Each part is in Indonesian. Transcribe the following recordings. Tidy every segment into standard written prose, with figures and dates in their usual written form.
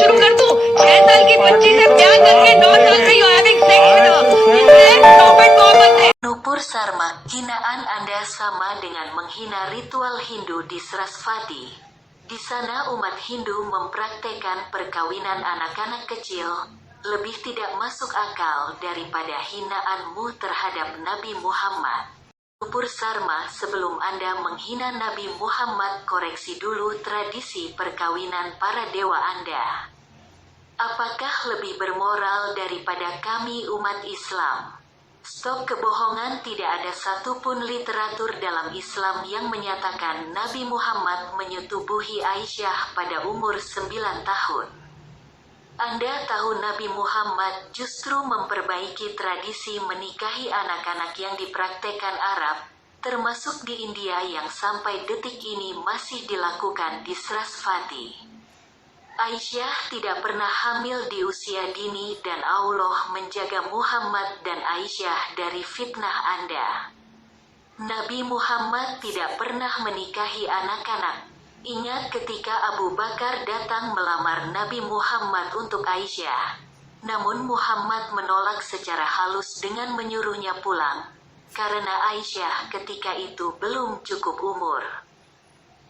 शुरू कर दूं? 6 साल की बच्ची से प्यार करके 9 साल से you having sex with her. इससे prophet मोहम्मद ने Nupur Sarma, hinaan Anda sama dengan menghina ritual Hindu di Sarasvati. Di sana umat Hindu mempraktekkan perkawinan anak-anak kecil, lebih tidak masuk akal daripada hinaanmu terhadap Nabi Muhammad. Nupur Sarma, sebelum Anda menghina Nabi Muhammad, koreksi dulu tradisi perkawinan para dewa Anda. Apakah lebih bermoral daripada kami umat Islam? Stop kebohongan. Tidak ada satupun literatur dalam Islam yang menyatakan Nabi Muhammad menyetubuhi Aisyah pada umur 9 tahun. Anda tahu Nabi Muhammad justru memperbaiki tradisi menikahi anak-anak yang dipraktekkan Arab, termasuk di India yang sampai detik ini masih dilakukan di Sarasvati. Aisyah tidak pernah hamil di usia dini dan Allah menjaga Muhammad dan Aisyah dari fitnah Anda. Nabi Muhammad tidak pernah menikahi anak-anak. Ingat ketika Abu Bakar datang melamar Nabi Muhammad untuk Aisyah. Namun Muhammad menolak secara halus dengan menyuruhnya pulang, karena Aisyah ketika itu belum cukup umur.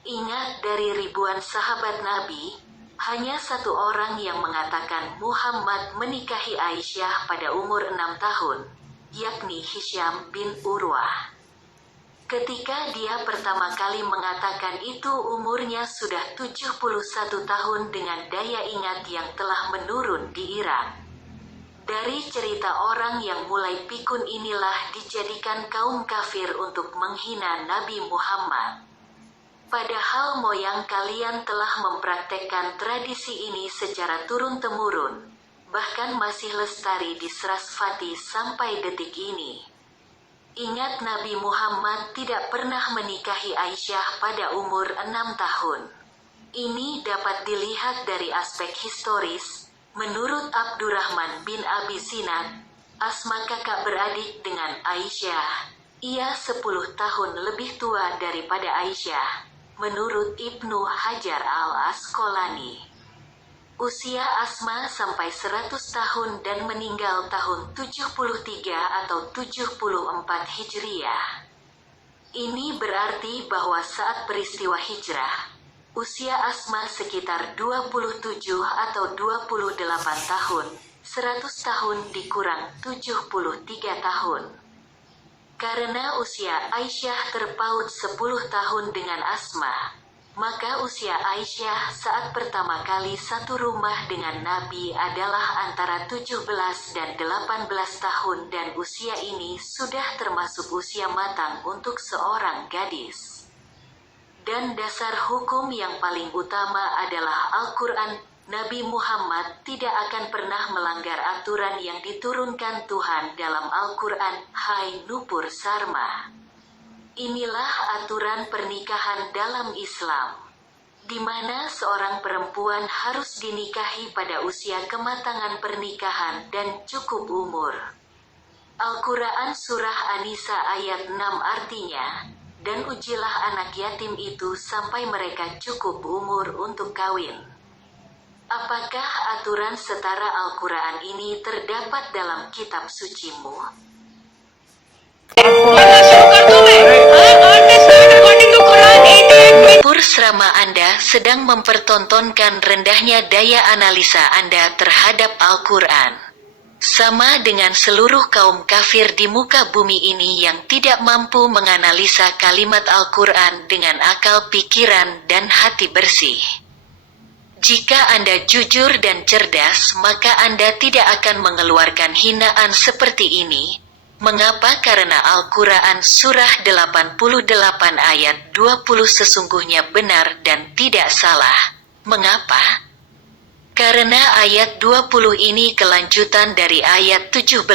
Ingat, dari ribuan sahabat Nabi, hanya satu orang yang mengatakan Muhammad menikahi Aisyah pada umur 6 tahun, yakni Hisham bin Urwah. Ketika dia pertama kali mengatakan itu, umurnya sudah 71 tahun dengan daya ingat yang telah menurun di Irak. Dari cerita orang yang mulai pikun inilah dijadikan kaum kafir untuk menghina Nabi Muhammad. Padahal moyang kalian telah mempraktekkan tradisi ini secara turun-temurun, bahkan masih lestari di Sarasvati sampai detik ini. Ingat, Nabi Muhammad tidak pernah menikahi Aisyah pada umur 6 tahun. Ini dapat dilihat dari aspek historis. Menurut Abdurrahman bin Abi Sinad, Asma kakak beradik dengan Aisyah, ia 10 tahun lebih tua daripada Aisyah. Menurut Ibnu Hajar al-Asqalani, usia Asma sampai 100 tahun dan meninggal tahun 73 atau 74 Hijriah. Ini berarti bahwa saat peristiwa hijrah, usia Asma sekitar 27 atau 28 tahun, 100 tahun dikurang 73 tahun. Karena usia Aisyah terpaut 10 tahun dengan Asma, maka usia Aisyah saat pertama kali satu rumah dengan Nabi adalah antara 17 dan 18 tahun, dan usia ini sudah termasuk usia matang untuk seorang gadis. Dan dasar hukum yang paling utama adalah Al-Quran. Nabi Muhammad tidak akan pernah melanggar aturan yang diturunkan Tuhan dalam Al-Quran. Hai Nupur Sarma, inilah aturan pernikahan dalam Islam, di mana seorang perempuan harus dinikahi pada usia kematangan pernikahan dan cukup umur. Al-Quran Surah An-Nisa ayat 6 artinya, dan ujilah anak yatim itu sampai mereka cukup umur untuk kawin. Apakah aturan setara Al-Quran ini terdapat dalam kitab sucimu? बोलना शुरू कर दूं मैं? Understand according to Quran 88. Nupur Sarma, Anda sedang mempertontonkan rendahnya daya analisa Anda terhadap Al-Quran. Sama dengan seluruh kaum kafir di muka bumi ini yang tidak mampu menganalisa kalimat Al-Quran dengan akal pikiran dan hati bersih. Jika Anda jujur dan cerdas, maka Anda tidak akan mengeluarkan hinaan seperti ini. Mengapa? Karena Al-Quran Surah 88 ayat 20 sesungguhnya benar dan tidak salah. Mengapa? Karena ayat 20 ini kelanjutan dari ayat 17.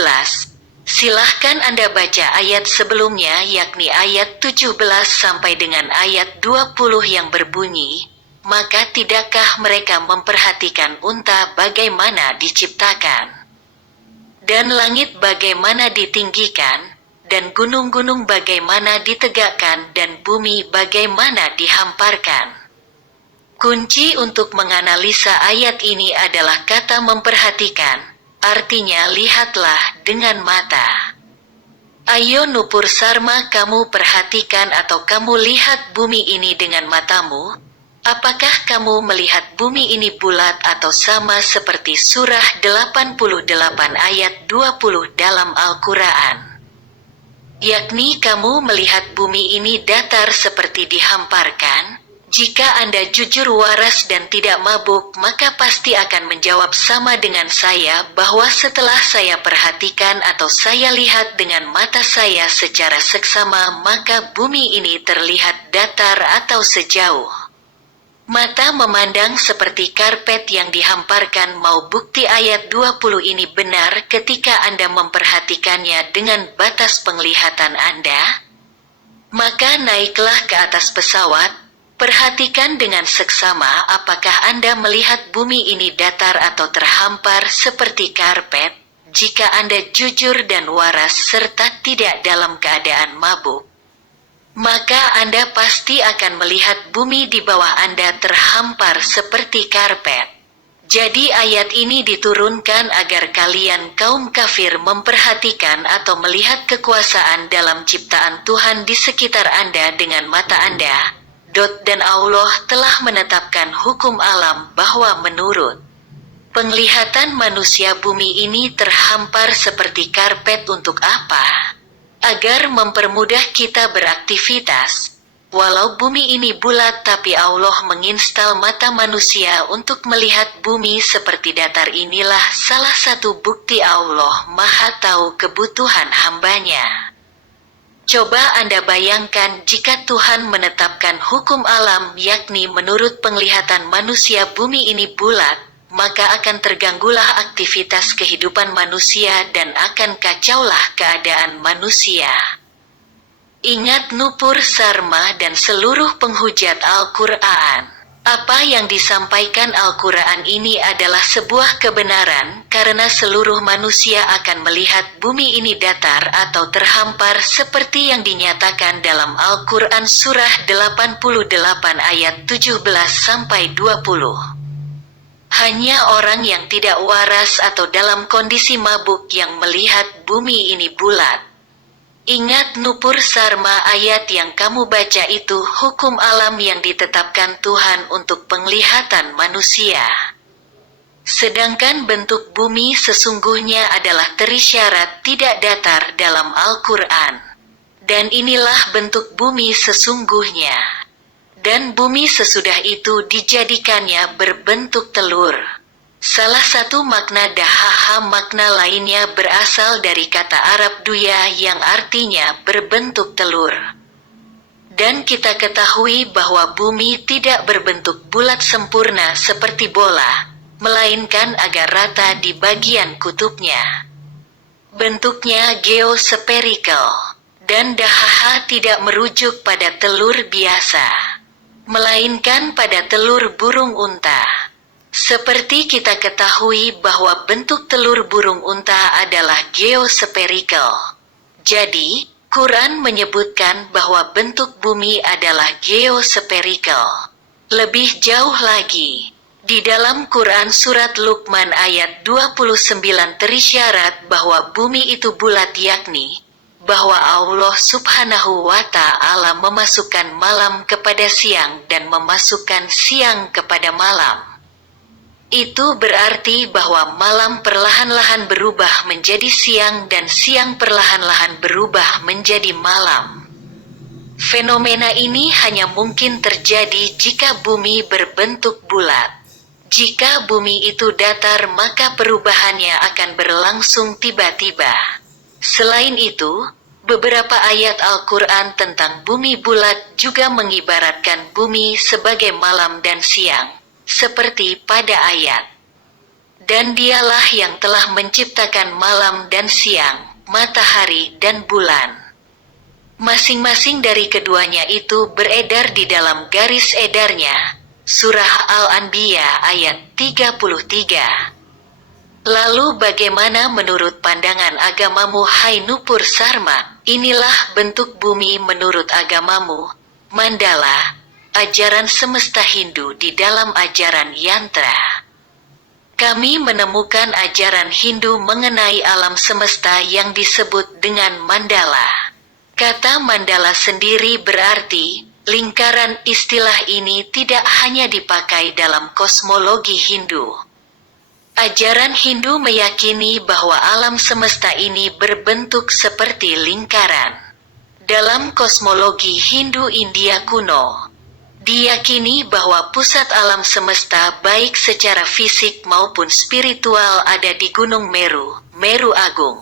Silahkan Anda baca ayat sebelumnya, yakni ayat 17 sampai dengan ayat 20 yang berbunyi, maka tidakkah mereka memperhatikan unta bagaimana diciptakan, dan langit bagaimana ditinggikan, dan gunung-gunung bagaimana ditegakkan, dan bumi bagaimana dihamparkan. Kunci untuk menganalisa ayat ini adalah kata memperhatikan, artinya lihatlah dengan mata. Ayo Nupur Sarma, kamu perhatikan atau kamu lihat bumi ini dengan matamu. Apakah kamu melihat bumi ini bulat atau sama seperti surah 88 ayat 20 dalam Al-Quran? Yakni kamu melihat bumi ini datar seperti dihamparkan. Jika Anda jujur, waras dan tidak mabuk, maka pasti akan menjawab sama dengan saya bahwa setelah saya perhatikan atau saya lihat dengan mata saya secara seksama, maka bumi ini terlihat datar atau sejauh mata memandang seperti karpet yang dihamparkan. Mau bukti ayat 20 ini benar ketika Anda memperhatikannya dengan batas penglihatan Anda? Maka naiklah ke atas pesawat, perhatikan dengan seksama apakah Anda melihat bumi ini datar atau terhampar seperti karpet. Jika Anda jujur dan waras serta tidak dalam keadaan mabuk, maka Anda pasti akan melihat bumi di bawah Anda terhampar seperti karpet. Jadi ayat ini diturunkan agar kalian kaum kafir memperhatikan atau melihat kekuasaan dalam ciptaan Tuhan di sekitar Anda dengan mata Anda. Dan Allah telah menetapkan hukum alam bahwa menurut penglihatan manusia bumi ini terhampar seperti karpet untuk apa? Agar mempermudah kita beraktivitas. Walau bumi ini bulat, tapi Allah menginstal mata manusia untuk melihat bumi seperti datar. Inilah salah satu bukti Allah Maha Tahu kebutuhan hambanya. Coba Anda bayangkan jika Tuhan menetapkan hukum alam, yakni menurut penglihatan manusia bumi ini bulat, maka akan terganggulah aktivitas kehidupan manusia dan akan kacaulah keadaan manusia. Ingat Nupur Sarma dan seluruh penghujat Al-Quran. Apa yang disampaikan Al-Quran ini adalah sebuah kebenaran karena seluruh manusia akan melihat bumi ini datar atau terhampar seperti yang dinyatakan dalam Al-Quran surah 88 ayat 17-20. Hanya orang yang tidak waras atau dalam kondisi mabuk yang melihat bumi ini bulat. Ingat Nupur Sarma, ayat yang kamu baca itu hukum alam yang ditetapkan Tuhan untuk penglihatan manusia. Sedangkan bentuk bumi sesungguhnya adalah terisyarat tidak datar dalam Al-Quran. Dan inilah bentuk bumi sesungguhnya. Dan bumi sesudah itu dijadikannya berbentuk telur. Salah satu makna dahaha, makna lainnya berasal dari kata Arab duya yang artinya berbentuk telur. Dan kita ketahui bahwa bumi tidak berbentuk bulat sempurna seperti bola, melainkan agak rata di bagian kutubnya. Bentuknya geospherical. Dan dahaha tidak merujuk pada telur biasa, melainkan pada telur burung unta. Seperti kita ketahui bahwa bentuk telur burung unta adalah geospherical. Jadi, Quran menyebutkan bahwa bentuk bumi adalah geospherical. Lebih jauh lagi, di dalam Quran surat Luqman ayat 29 terisyarat bahwa bumi itu bulat, yakni bahwa Allah Subhanahu wa Ta'ala memasukkan malam kepada siang dan memasukkan siang kepada malam. Itu berarti bahwa malam perlahan-lahan berubah menjadi siang dan siang perlahan-lahan berubah menjadi malam. Fenomena ini hanya mungkin terjadi jika bumi berbentuk bulat. Jika bumi itu datar, maka perubahannya akan berlangsung tiba-tiba. Selain itu, beberapa ayat Al-Quran tentang bumi bulat juga mengibaratkan bumi sebagai malam dan siang, seperti pada ayat, "Dan dialah yang telah menciptakan malam dan siang, matahari dan bulan." Masing-masing dari keduanya itu beredar di dalam garis edarnya, surah Al-Anbiya ayat 33. Lalu bagaimana menurut pandangan agamamu, hai Nupur Sarma? Inilah bentuk bumi menurut agamamu, Mandala. ajaran semesta Hindu di dalam ajaran yantra. Kami menemukan ajaran Hindu mengenai alam semesta yang disebut dengan mandala. Kata mandala sendiri berarti lingkaran. Istilah ini tidak hanya dipakai dalam kosmologi Hindu. Ajaran Hindu meyakini bahwa alam semesta ini berbentuk seperti lingkaran. Dalam kosmologi Hindu India kuno, diyakini bahwa pusat alam semesta baik secara fisik maupun spiritual ada di Gunung Meru, Meru Agung.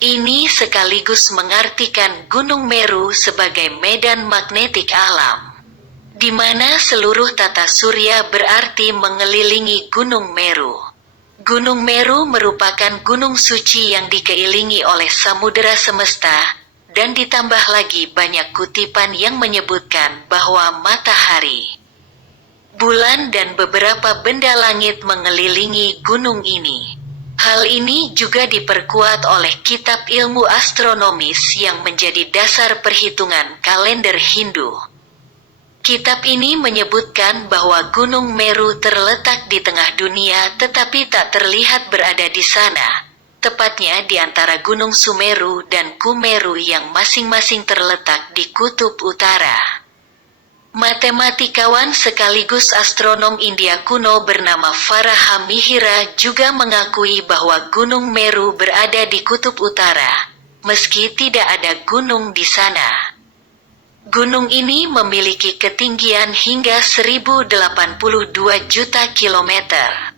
Ini sekaligus mengartikan Gunung Meru sebagai medan magnetik alam, di mana seluruh tata surya berarti mengelilingi Gunung Meru. Gunung Meru merupakan gunung suci yang dikelilingi oleh samudera semesta, dan ditambah lagi banyak kutipan yang menyebutkan bahwa matahari, bulan dan beberapa benda langit mengelilingi gunung ini. Hal ini juga diperkuat oleh kitab ilmu astronomis yang menjadi dasar perhitungan kalender Hindu. Kitab ini menyebutkan bahwa Gunung Meru terletak di tengah dunia tetapi tak terlihat berada di sana, tepatnya di antara Gunung Sumeru dan Kumeru yang masing-masing terletak di kutub utara. Matematikawan sekaligus astronom India kuno bernama Varaha Mihira juga mengakui bahwa Gunung Meru berada di kutub utara, meski tidak ada gunung di sana. Gunung ini memiliki ketinggian hingga 1082 juta kilometer.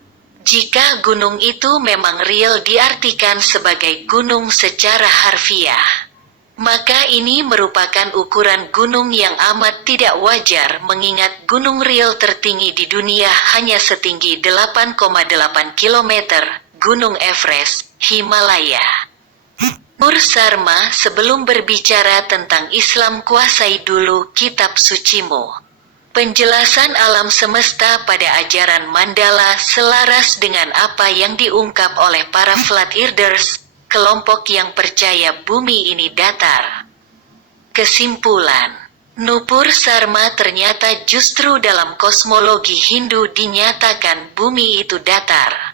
Jika gunung itu memang real diartikan sebagai gunung secara harfiah, maka ini merupakan ukuran gunung yang amat tidak wajar mengingat gunung real tertinggi di dunia hanya setinggi 8,8 km, Gunung Everest, Himalaya. Nur Sarma sebelum berbicara tentang Islam kuasai dulu kitab sucimu. Penjelasan alam semesta pada ajaran mandala selaras dengan apa yang diungkap oleh para flat earthers, kelompok yang percaya bumi ini datar. Kesimpulan, Nupur Sarma ternyata justru dalam kosmologi Hindu dinyatakan bumi itu datar.